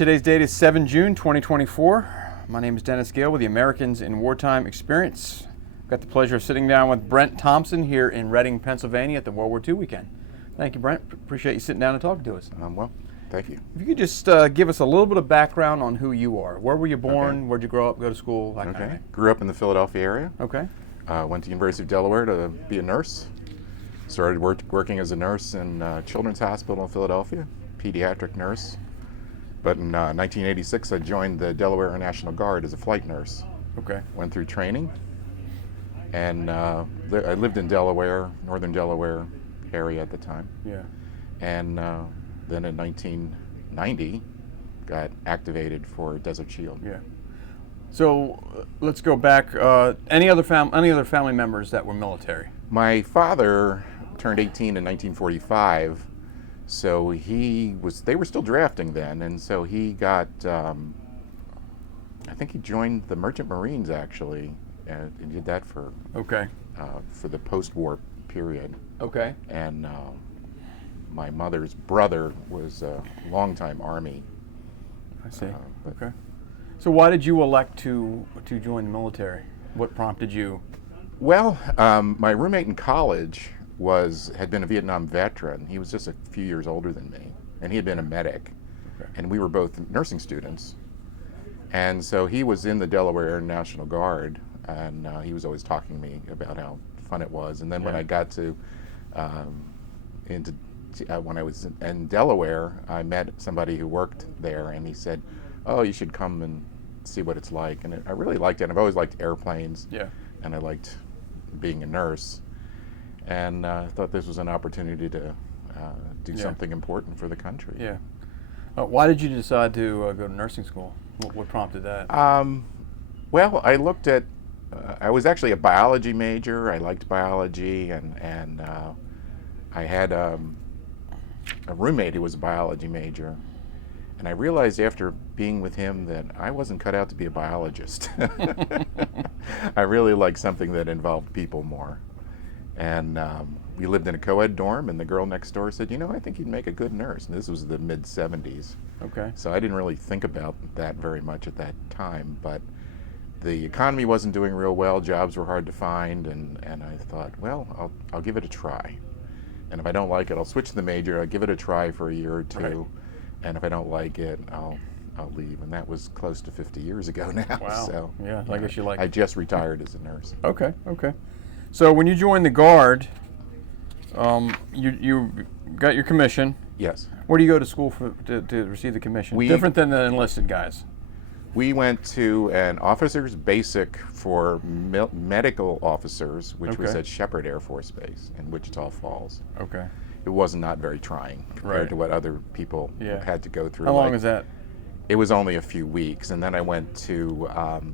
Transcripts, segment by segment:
today's date is 7 June 2024. My name is Dennis Gale with the Americans in Wartime Experience. I've got the pleasure of sitting down with Brent Thompson here in Reading, Pennsylvania at the World War II weekend. Thank you, Brent. Appreciate you sitting down and talking to us. Well, thank you. If you could just give us a little bit of background on who you are. Where were you born? Okay. Where'd you grow up, go to school, that kind of thing? Grew up in the Philadelphia area. Okay. Went to University of Delaware to be a nurse. Started working as a nurse in Children's Hospital in Philadelphia, pediatric nurse. But in 1986, I joined the Delaware National Guard as a flight nurse. Okay. Went through training, and I lived in Delaware, northern Delaware area at the time. Yeah. And then in 1990, got activated for Desert Shield. Yeah. So let's go back. Any other family members that were military? My father turned 18 in 1945. So they were still drafting then, and so he got, I think he joined the Merchant Marines actually, and did that for the post-war period. Okay. And my mother's brother was a longtime Army. I see. Okay. So why did you elect to join the military? What prompted you? Well, my roommate in college had been a Vietnam veteran. He was just a few years older than me, and he had been a medic. Okay. And we were both nursing students. And so he was in the Delaware National Guard, and he was always talking to me about how fun it was. And then when I got to when I was in Delaware, I met somebody who worked there, and he said, "Oh, you should come and see what it's like." And I really liked it. I've always liked airplanes, and I liked being a nurse. And I thought this was an opportunity to do something important for the country. Yeah. Why did you decide to go to nursing school? What prompted that? Well, I looked at, I was actually a biology major. I liked biology, and I had a roommate who was a biology major. And I realized after being with him that I wasn't cut out to be a biologist. I really liked something that involved people more. And we lived in a co-ed dorm, and the girl next door said, I think you'd make a good nurse. And this was the mid-'70s. Okay. So I didn't really think about that very much at that time. But the economy wasn't doing real well. Jobs were hard to find. And I thought, well, I'll give it a try. And if I don't like it, I'll switch the major. I'll give it a try for a year or two. Right. And if I don't like it, I'll leave. And that was close to 50 years ago now. Wow. So, yeah, I guess you like it. I just retired as a nurse. Okay. So when you joined the Guard, you got your commission. Yes. Where do you go to school to receive the commission? Different than the enlisted guys. We went to an officer's basic for medical officers, which was at Shepherd Air Force Base in Wichita Falls. Okay. It was not very trying compared to what other people had to go through. How long is that? It was only a few weeks, and then I went to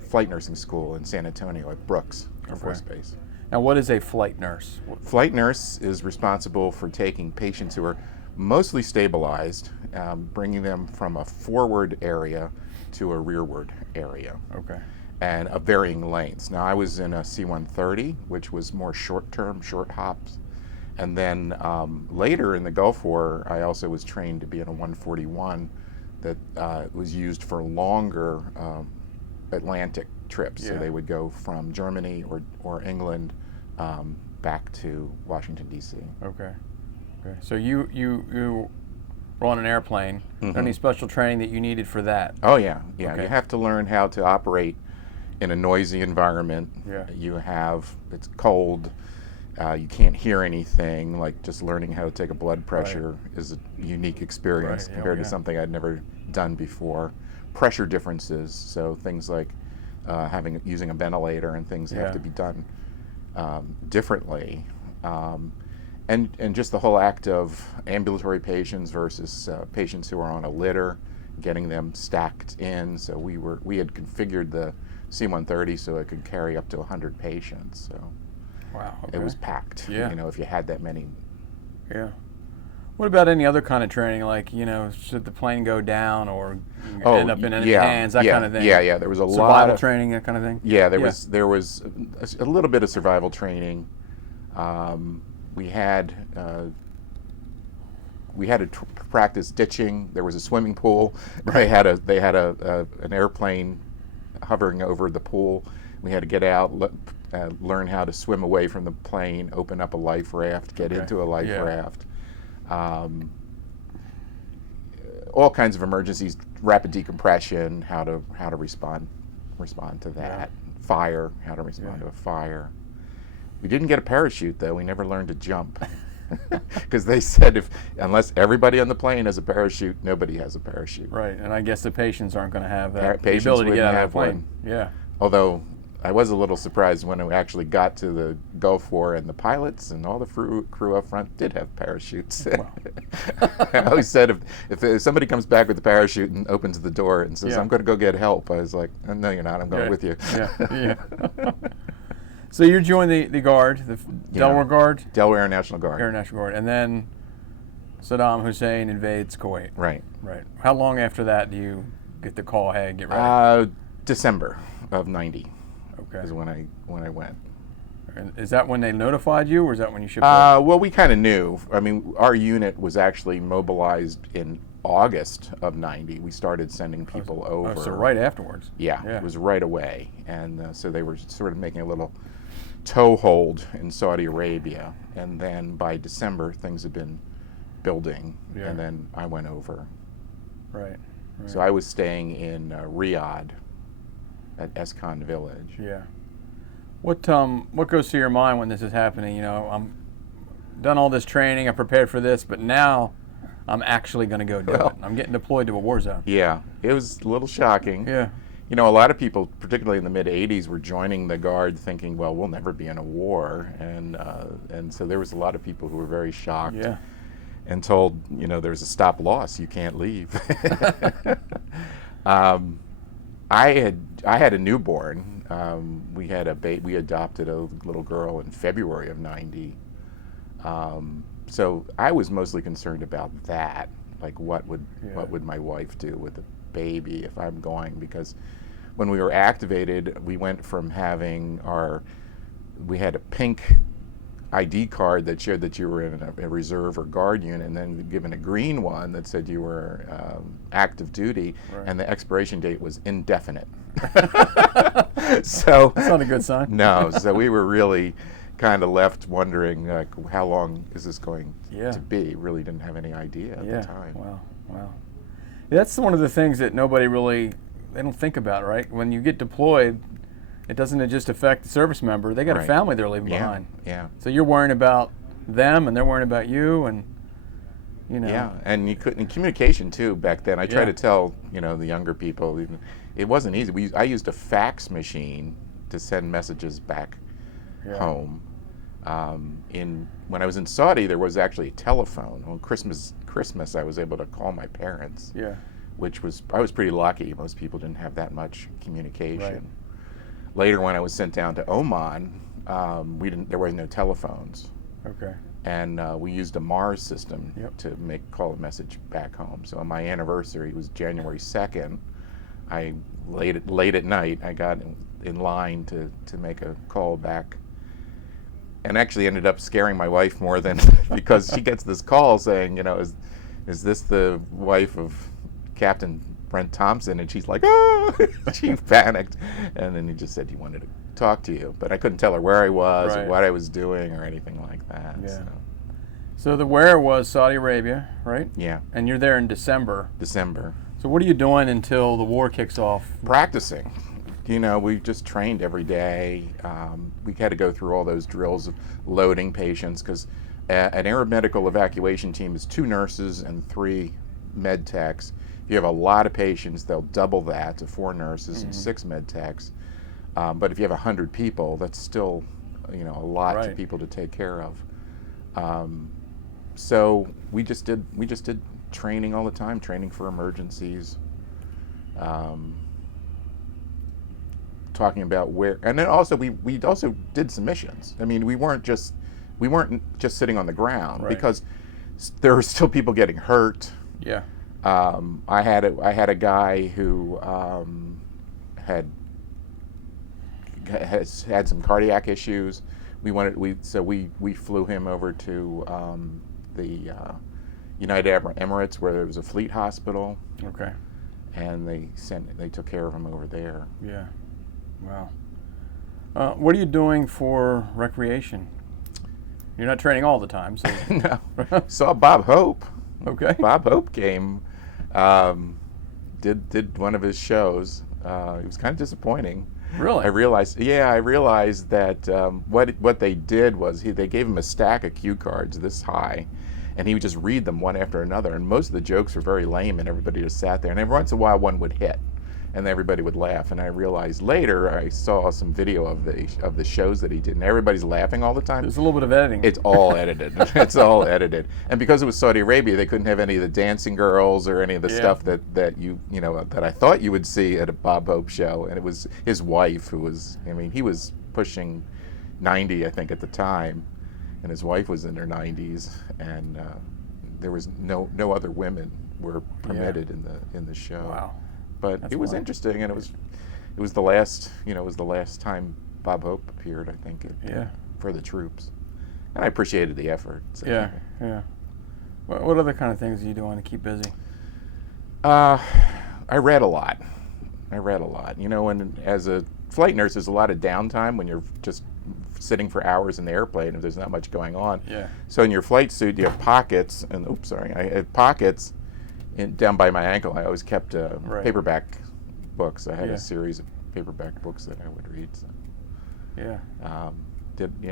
flight nursing school in San Antonio at Brooks Air Force Base. Now, what is a flight nurse? Flight nurse is responsible for taking patients who are mostly stabilized, bringing them from a forward area to a rearward area. Okay. And of varying lengths. Now, I was in a C-130, which was more short-term, short hops. And then later in the Gulf War, I also was trained to be in a 141 that was used for longer Atlantic trips. So they would go from Germany or England back to Washington, D.C. Okay. So you were on an airplane. Any special training that you needed for that? Oh, yeah. You have to learn how to operate in a noisy environment. It's cold. You can't hear anything. Like just learning how to take a blood pressure is a unique experience compared to something I'd never done before. Pressure differences, so things like using a ventilator and things have to be done differently. And just the whole act of ambulatory patients versus patients who are on a litter, getting them stacked in. So we had configured the C-130 so it could carry up to 100 patients. So. Wow. Okay. It was packed, if you had that many. Yeah. What about any other kind of training, like, should the plane go down or end up in enemy hands, that kind of thing? Yeah, there was a lot of survival training, that kind of thing? Yeah, there was a little bit of survival training. We had we had to practice ditching. There was a swimming pool. They had an airplane hovering over the pool. We had to get out, learn how to swim away from the plane, open up a life raft, get into a life raft. All kinds of emergencies, rapid decompression, how to respond to that. Fire, how to respond to a fire. We didn't get a parachute though. We never learned to jump. Because they said unless everybody on the plane has a parachute, nobody has a parachute. Right, and I guess the patients aren't going to have that Patients the ability to get wouldn't out of have the plane. one. Yeah. Although I was a little surprised when we actually got to the Gulf War and the pilots and all the crew up front did have parachutes. Wow. I always said if somebody comes back with a parachute and opens the door and says, I'm going to go get help, I was like, no, you're not. I'm going with you. Yeah. So you joined the Guard, the Delaware Guard? Delaware Air National Guard. Air National Guard. And then Saddam Hussein invades Kuwait. Right. How long after that do you get the call, hey, get ready? December of '90 is when I went. And is that when they notified you, or is that when you shipped Well, we kind of knew. I mean, our unit was actually mobilized in August of '90. We started sending people over. Oh, so right afterwards. Yeah, it was right away. And so they were sort of making a little toehold in Saudi Arabia. And then by December, things had been building. Yeah. And then I went over. Right. So I was staying in Riyadh at Escon Village. Yeah. What goes through your mind when this is happening? You know, I'm done all this training, I'm prepared for this, but now I'm actually going to go do it. I'm getting deployed to a war zone. Yeah, it was a little shocking. Yeah. You know, a lot of people, particularly in the mid-'80s, were joining the Guard thinking, well, we'll never be in a war. And so there was a lot of people who were very shocked and told, you know, there's a stop loss, you can't leave. I had a newborn. We adopted a little girl in February of '90. So I was mostly concerned about that, like what would my wife do with the baby if I'm going? Because when we were activated, we went from having we had a pink ID card that showed that you were in a reserve or guard unit, and then given a green one that said you were active duty, and the expiration date was indefinite. So that's not a good sign. No, so we were really kind of left wondering, like, how long is this going to be? Really didn't have any idea at the time. Wow. That's one of the things that they don't think about, right? When you get deployed, it doesn't just affect the service member. They got a family they're leaving behind. Yeah. So you're worrying about them, and they're worrying about you, and you know. Yeah, and you couldn't. And communication too back then. I try to tell the younger people, it wasn't easy. I used a fax machine to send messages back home. When I was in Saudi, there was actually a telephone. On Christmas, I was able to call my parents. Yeah. I was pretty lucky. Most people didn't have that much communication. Right. Later, when I was sent down to Oman, there were no telephones. Okay. And we used a Mars system to call a message back home. So on my anniversary, it was January 2nd. Late at night, I got in line to make a call back, and actually ended up scaring my wife more than because she gets this call saying, is this the wife of Captain Brent Thompson? And she's like, ah! She panicked, and then he just said he wanted to talk to you, but I couldn't tell her where I was or what I was doing or anything like that. Yeah. So the where was Saudi Arabia, right? Yeah. And you're there in December. So what are you doing until the war kicks off? Practicing. We just trained every day. We had to go through all those drills of loading patients, because an aeromedical evacuation team is 2 nurses and 3 med techs. If you have a lot of patients, they'll double that to 4 nurses and 6 med techs. But if you have 100 people, that's still, a lot of people to take care of. So we just did training all the time, training for emergencies, talking about where, and then also we also did some missions. I mean, we weren't just sitting on the ground, because there were still people getting hurt. Yeah. I had a guy who has had some cardiac issues. We flew him over to United Arab Emirates, where there was a fleet hospital, Okay. and they took care of him over there. Yeah. Wow. What are you doing for recreation? You're not training all the time, so. No. Saw Bob Hope. Okay. Bob Hope came, did one of his shows. It was kind of disappointing. Really? I realized that what they did was they gave him a stack of cue cards this high, and he would just read them one after another. And most of the jokes were very lame, and everybody just sat there. And every once in a while, one would hit, and everybody would laugh. And I realized later, I saw some video of the shows that he did, and everybody's laughing all the time. There's a little bit of editing. It's all edited. It's all edited. And because it was Saudi Arabia, they couldn't have any of the dancing girls or any of the stuff that that I thought you would see at a Bob Hope show. And it was his wife who was, he was pushing 90, I think, at the time, and his wife was in her 90s, and there was no other women were permitted in the show. Wow. But That's it was wild. interesting, and it was the last time Bob Hope appeared, I think, for the troops, and I appreciated the effort. So. Yeah. What other kind of things are you doing to keep busy? I read a lot. And as a flight nurse, there's a lot of downtime when you're just sitting for hours in the airplane if there's not much going on. Yeah. So in your flight suit, you have pockets, and I had pockets down by my ankle. I always kept paperback books. I had a series of paperback books that I would read. So. Yeah. I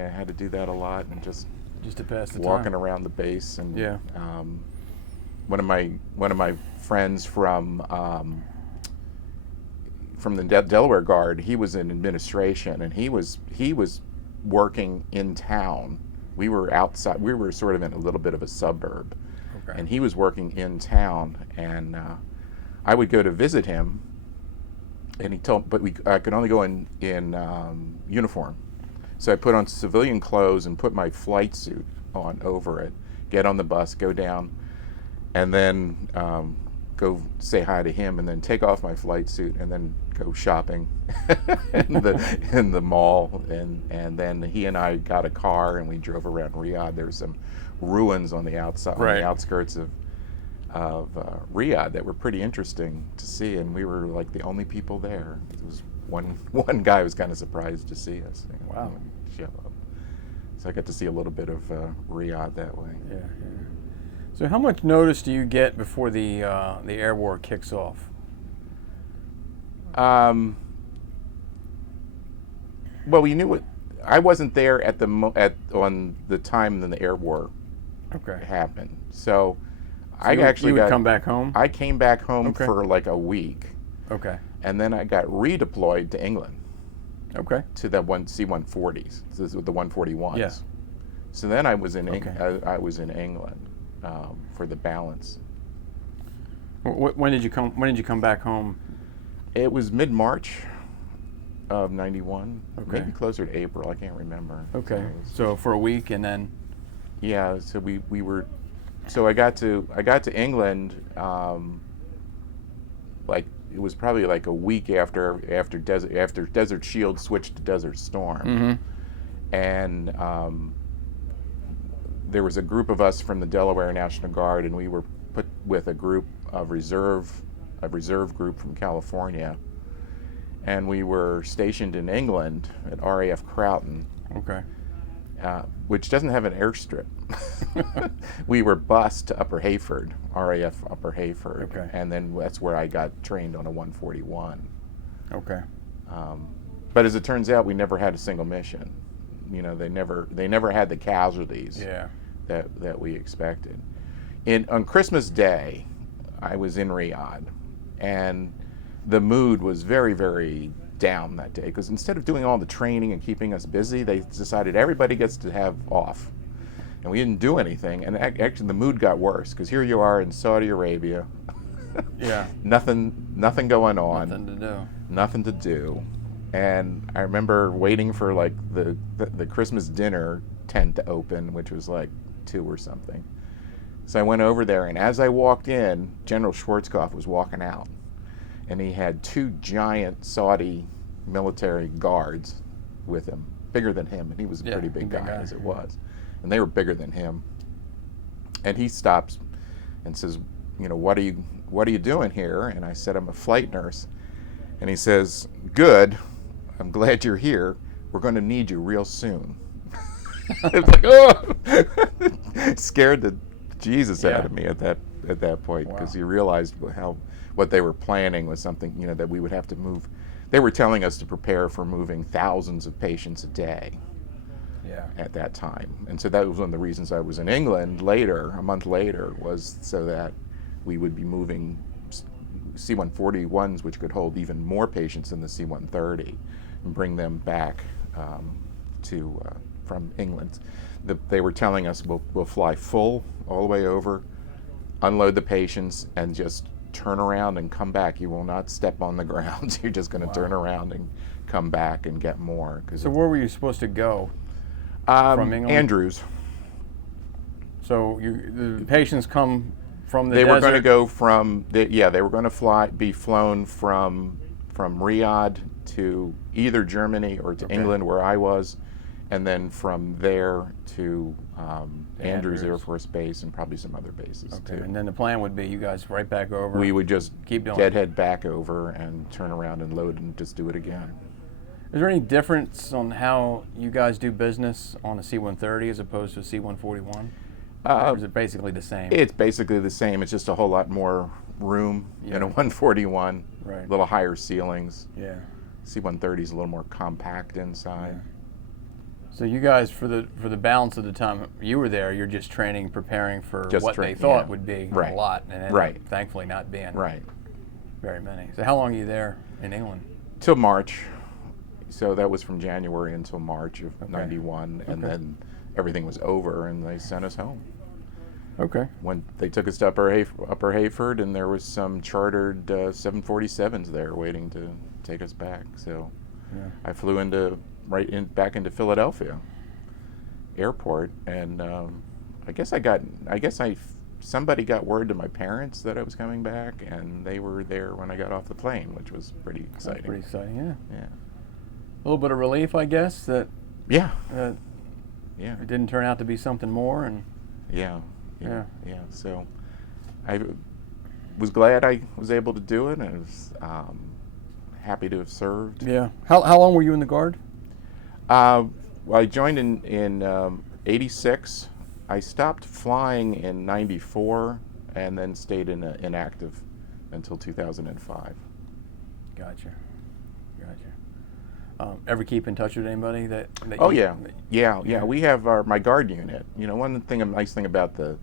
had to do that a lot, and just to pass the walking time. around the base. And Yeah. one of my friends from the Delaware Guard, he was in administration, and he was working in town. We were outside. We were sort of in a little bit of a suburb. Okay. And he was working in town, and I would go to visit him, and he told, but I could only go in uniform. So I put on civilian clothes and put my flight suit on over it, get on the bus, go down, and then go say hi to him, and then take off my flight suit, and then go shopping in the mall, and then he and I got a car, and we drove around Riyadh. There were some ruins on the outside, on the outskirts of Riyadh that were pretty interesting to see, and we were like the only people there. It was one guy was kind of surprised to see us. Wow. Show up. So I got to see a little bit of Riyadh that way. Yeah. So how much notice do you get before the air war kicks off? Well, we knew it. I wasn't there on the time when the air war happened. So I actually would come back home? I came back home for like a week. Okay. And then I got redeployed to England. Okay. To the C-140s, the 141s. Yeah. So then I was in I was in England for the balance. When did you come back home? It was mid-March of '91. Okay. Maybe closer to April. I can't remember. Okay. So for a week, and then. Yeah. So we were. So I got to England. Like it was probably like a week after Desert Shield switched to Desert Storm, and there was a group of us from the Delaware National Guard, and we were put with a group of reserve group from California, and we were stationed in England at RAF Croughton. Okay. Which doesn't have an airstrip. We were bused to Upper Hayford, RAF Upper Hayford, and then that's where I got trained on a 141. Okay. But as it turns out, we never had a single mission. They never had the casualties that we expected. On Christmas Day, I was in Riyadh, and the mood was very, very down that day, because instead of doing all the training and keeping us busy, they decided everybody gets to have off, and we didn't do anything. And actually the mood got worse, because here you are in Saudi Arabia. nothing going on, nothing to do. And I remember waiting for like the Christmas dinner tent to open, which was like 2 or something. So I went over there, and as I walked in, General Schwarzkopf was walking out. And he had 2 giant Saudi military guards with him, bigger than him, and he was a pretty big guy as it was. And they were bigger than him. And he stops, and says, what are you doing here? And I said, I'm a flight nurse. And he says, good, I'm glad you're here. We're going to need you real soon. I was like, oh, scared the Jesus out of me at that point, because you realized what they were planning was something, that we would have to move. They were telling us to prepare for moving thousands of patients a day at that time. And so that was one of the reasons I was in England a month later, was so that we would be moving C-141s, which could hold even more patients than the C-130, and bring them back from England. They were telling us we'll fly full all the way over, unload the patients, and just turn around and come back. You will not step on the ground. You're just going to turn around and come back and get more. So where were you supposed to go from England? Andrews. So the patients come from the desert? They were going to go from, they were going to be flown from Riyadh to either Germany or to England, where I was, and then from there to Andrews Air Force Base and probably some other bases too. And then the plan would be you guys right back over. We would just keep doing deadhead back over and turn around and load and just do it again. Is there any difference on how you guys do business on a C-130 as opposed to a C-141? Or is it basically the same? It's basically the same. It's just a whole lot more room in a 141. Right. A little higher ceilings. Yeah. C-130 is a little more compact inside. Yeah. So you guys, for the balance of the time you were there, you're just training, preparing for what they thought would be a lot, and ended up thankfully not being very many. So how long are you there in England? Till March. So that was from January until March of '91, and then everything was over, and they sent us home. Okay. When they took us to Upper Hayford, and there was some chartered 747s there waiting to take us back. So I flew back into Philadelphia airport, and somebody got word to my parents that I was coming back, and they were there when I got off the plane, which was pretty exciting. That's pretty exciting, yeah. Yeah. A little bit of relief, I guess, that it didn't turn out to be something more, and so I was glad I was able to do it, and I was happy to have served. Yeah. How long were you in the Guard? Well, I joined in '86. I stopped flying in '94, and then stayed inactive until 2005. Gotcha. Ever keep in touch with anybody that We have my Guard unit. Nice thing about the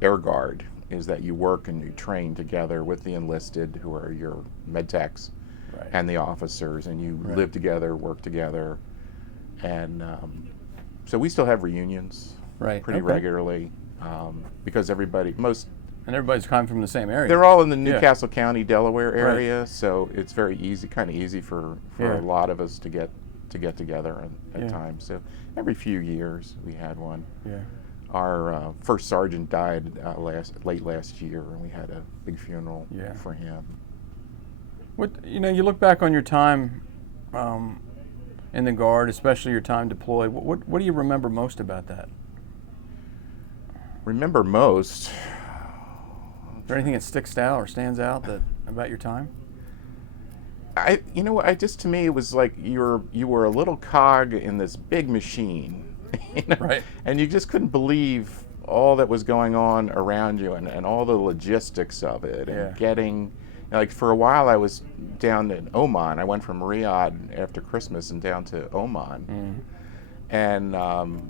Air Guard is that you work and you train together with the enlisted, who are your med techs, and the officers, and you live together, work together, and so we still have reunions pretty regularly, because everybody's coming from the same area. They're all in the Newcastle County, Delaware area, so it's very easy, kind of easy for a lot of us to get together at times. So every few years we had one. Yeah. Our first sergeant died late last year, and we had a big funeral for him. You look back on your time in the Guard, especially your time deployed. What do you remember most about that? Remember most? Is there anything that sticks out or stands out about your time? To me, it was like you were a little cog in this big machine, and you just couldn't believe all that was going on around you, and all the logistics of it, and getting, for a while I was down in Oman. I went from Riyadh after Christmas and down to Oman. And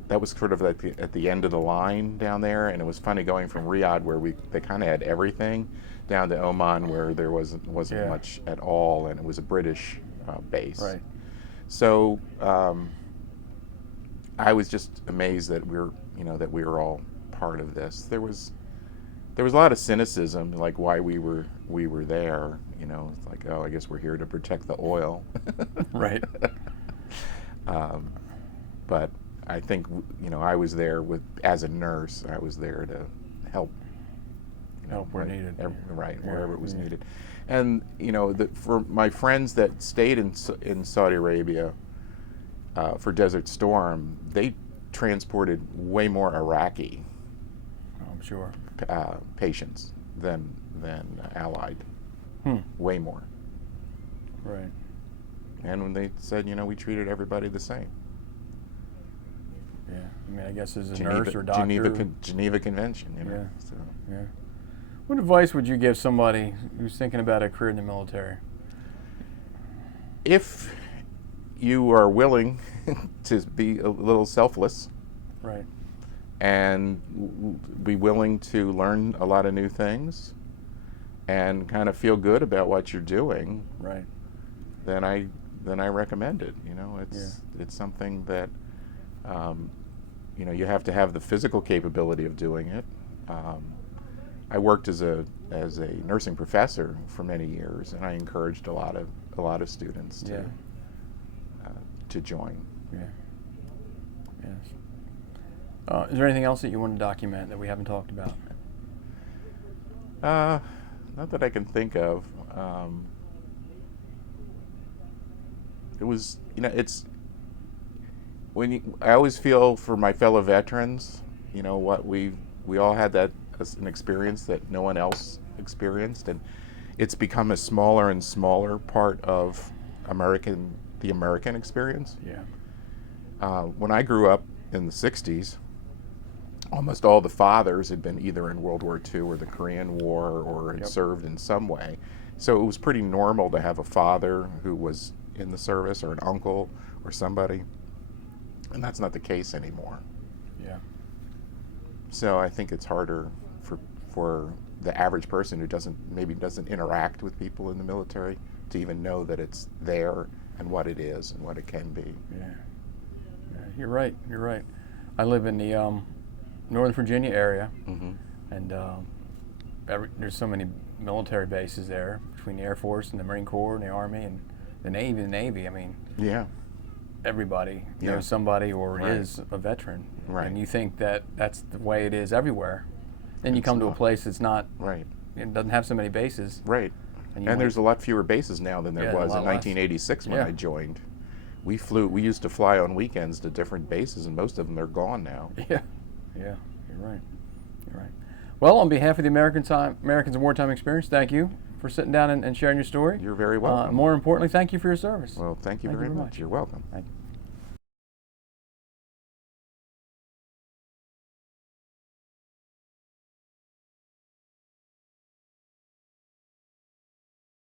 that was sort of at the end of the line down there, and it was funny going from Riyadh, where they kind of had everything, down to Oman, where there wasn't much at all, and it was a British base. Right. So I was just amazed that we were all part of this. There was a lot of cynicism, like why we were there. It's like, I guess we're here to protect the oil. Right. But I think, I was there as a nurse. I was there to help. Help where needed. Wherever it was needed. And, for my friends that stayed in Saudi Arabia for Desert Storm, they transported way more Iraqi. I'm sure. patients than Allied. Way more. Right. And when they said, we treated everybody the same. Yeah. I mean, I guess as a nurse or doctor. Geneva Convention. Yeah. So. Yeah. What advice would you give somebody who's thinking about a career in the military? If you are willing to be a little selfless, right, and be willing to learn a lot of new things, and kind of feel good about what you're doing, right, then I recommend it. It's something that you have to have the physical capability of doing it. I worked as a nursing professor for many years, and I encouraged a lot of students to join. Yeah. Yes. Is there anything else that you want to document that we haven't talked about? Not that I can think of. It was, it's I always feel for my fellow veterans, what we all had that as an experience that no one else experienced, and it's become a smaller and smaller part of the American experience. Yeah. When I grew up in the 60s, almost all the fathers had been either in World War II or the Korean War or had served in some way. So it was pretty normal to have a father who was in the service or an uncle or somebody. And that's not the case anymore. Yeah. So I think it's harder for the average person who doesn't interact with people in the military to even know that it's there and what it is and what it can be. Yeah. You're right. I live in the Northern Virginia area, and there's so many military bases there between the Air Force and the Marine Corps and the Army and the Navy. I mean, everybody knows somebody or is a veteran, and you think that that's the way it is everywhere. Then you come to a place that's not. Right. It doesn't have so many bases. Right. And there's a lot fewer bases now than there was in 1986 when I joined. We used to fly on weekends to different bases, and most of them are gone now. Yeah, you're right. Well, on behalf of the Americans in Wartime Experience, thank you for sitting down and sharing your story. You're very welcome. More importantly, thank you for your service. Well, thank you very much. You're welcome. Thank you.